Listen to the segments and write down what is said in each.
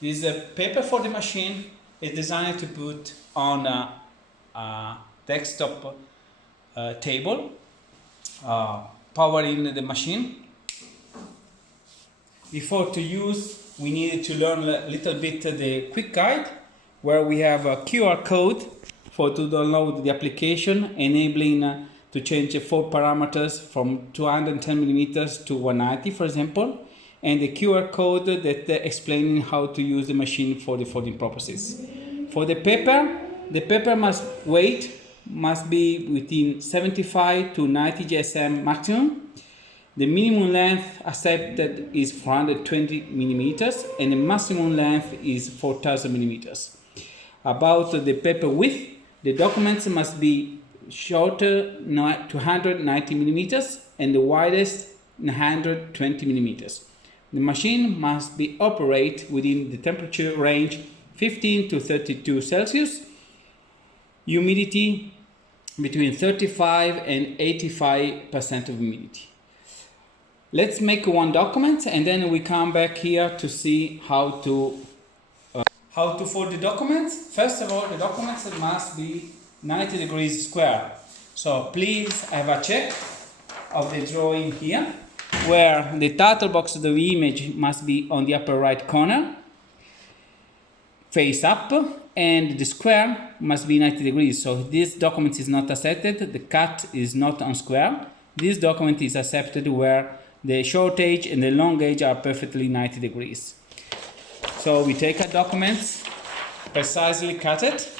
This paper for the machine is designed to put on a desktop table, powering the machine. Before to use, we needed to learn a little bit the quick guide, where we have a QR code to download the application, enabling to change 4 parameters from 210 millimeters to 190, for example, and the QR code that explaining how to use the machine for the folding purposes. For the paper weight must be within 75 to 90 GSM maximum. The minimum length accepted is 420 millimeters and the maximum length is 4000 millimeters. About the paper width, the documents must be shorter 290 millimeters and the widest 120 millimeters. The machine must be operated within the temperature range 15 to 32 Celsius, humidity between 35 and 85% of humidity. Let's make one document and then we come back here to see how to fold the documents. First of all, the documents must be 90 degrees square. So please have a check of the drawing here, where the title box of the image must be on the upper right corner, face up, and the square must be 90 degrees. So this document is not accepted, the cut is not on square. This document is accepted where the short edge and the long edge are perfectly 90 degrees. So we take a document, precisely cut it.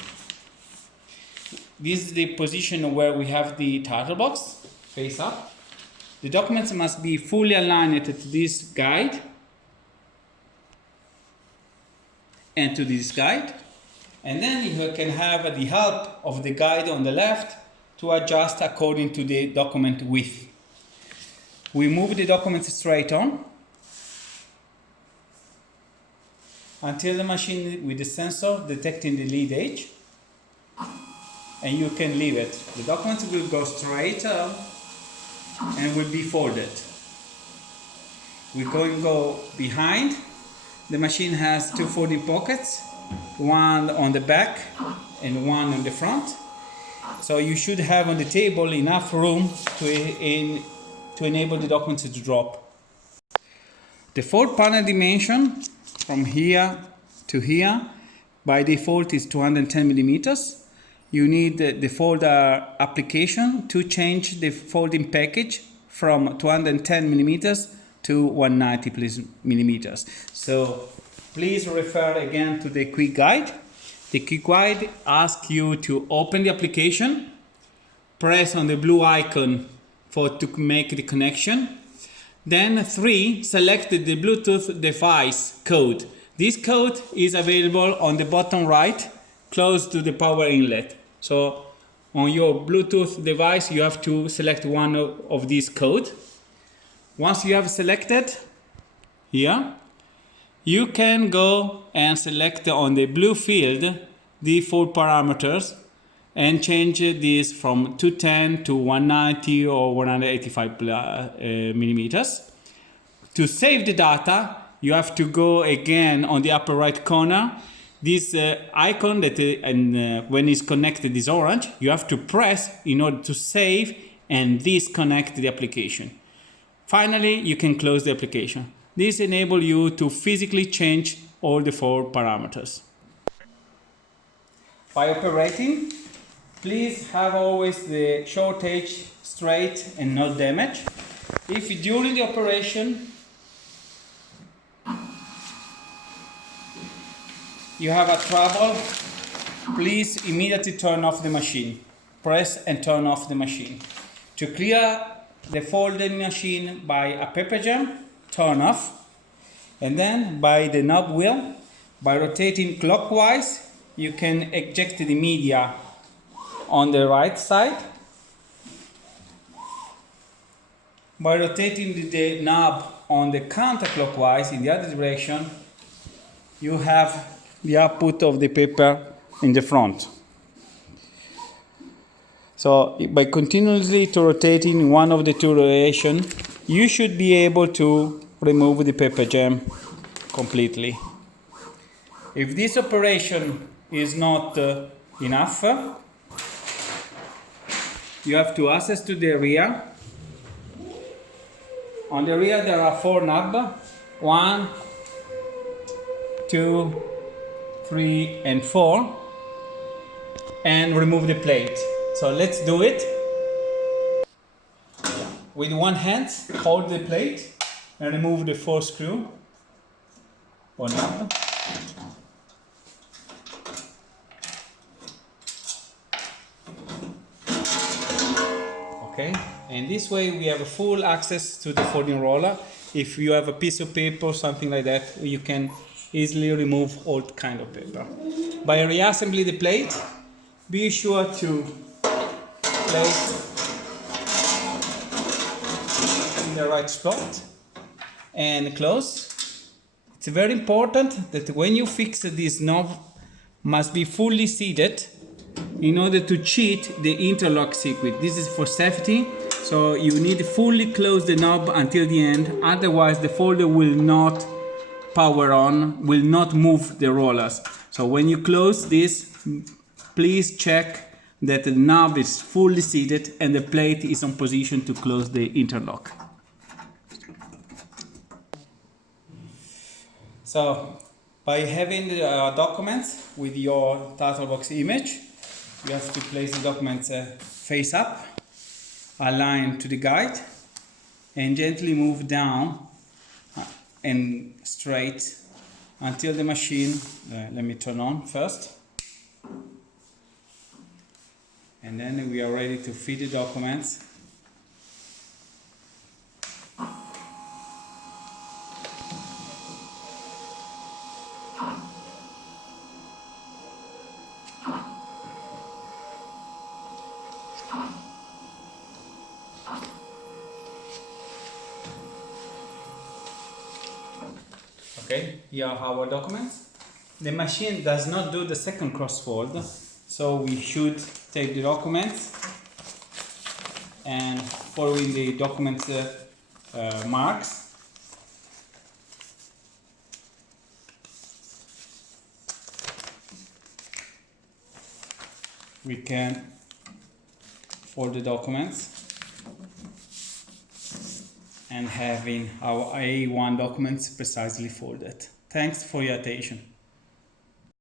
This is the position where we have the title box, face up. The documents must be fully aligned to this guide and to this guide. And then you can have the help of the guide on the left to adjust according to the document width. We move the document straight on until the machine with the sensor detecting the lead edge, and you can leave it. The document will go straight up and will be folded. We're going to go behind. The machine has 2 folding pockets, one on the back and one on the front. So you should have on the table enough room to enable the document to drop. The fold panel dimension from here to here by default is 210 millimeters. You need the folder application to change the folding package from 210 millimeters to 190 millimeters. So please refer again to the quick guide. The quick guide asks you to open the application, press on the blue icon to make the connection. Then 3, select the Bluetooth device code. This code is available on the bottom right, close to the power inlet. So on your Bluetooth device, you have to select one of these codes. Once you have selected here, you can go and select on the blue field the fold parameters and change this from 210 to 190 or 185 millimeters. To save the data, you have to go again on the upper right corner. This icon that when it's connected is orange, you have to press in order to save and disconnect the application. Finally, you can close the application. This enables you to physically change all the 4 parameters. By operating, please have always the short edge straight and not damaged. If during the operation you have a trouble, please immediately turn off the machine. Press and turn off the machine. To clear the folding machine by a paper jam, turn off. And then by the knob wheel, by rotating clockwise, you can eject the media on the right side. By rotating the knob on the counterclockwise in the other direction, you have the output of the paper in the front. So by continuously rotating one of the 2 rotations, you should be able to remove the paper jam completely. If this operation is not enough, you have to access to the rear. On the rear there are 4 knobs, 1, 2, 3 and 4, and remove the plate. So let's do it. With one hand, hold the plate and remove the 4 screw or knob. Okay, and this way we have a full access to the folding roller. If you have a piece of paper or something like that, you can easily remove all kind of paper. By reassembling the plate, be sure to place in the right spot and close. It's very important that when you fix this knob must be fully seated in order to cheat the interlock circuit. This is for safety, so you need to fully close the knob until the end, otherwise the folder will not power on, will not move the rollers. So when you close this, please check that the knob is fully seated and the plate is on position to close the interlock. So by having the documents with your title box image, you have to place the documents face up, align to the guide, and gently move down and straight until the machine, let me turn on first, and then we are ready to feed the documents. Okay, here are our documents. The machine does not do the second cross fold, so we should take the documents and following the document marks, we can fold the documents and having our A1 documents precisely folded. Thanks for your attention.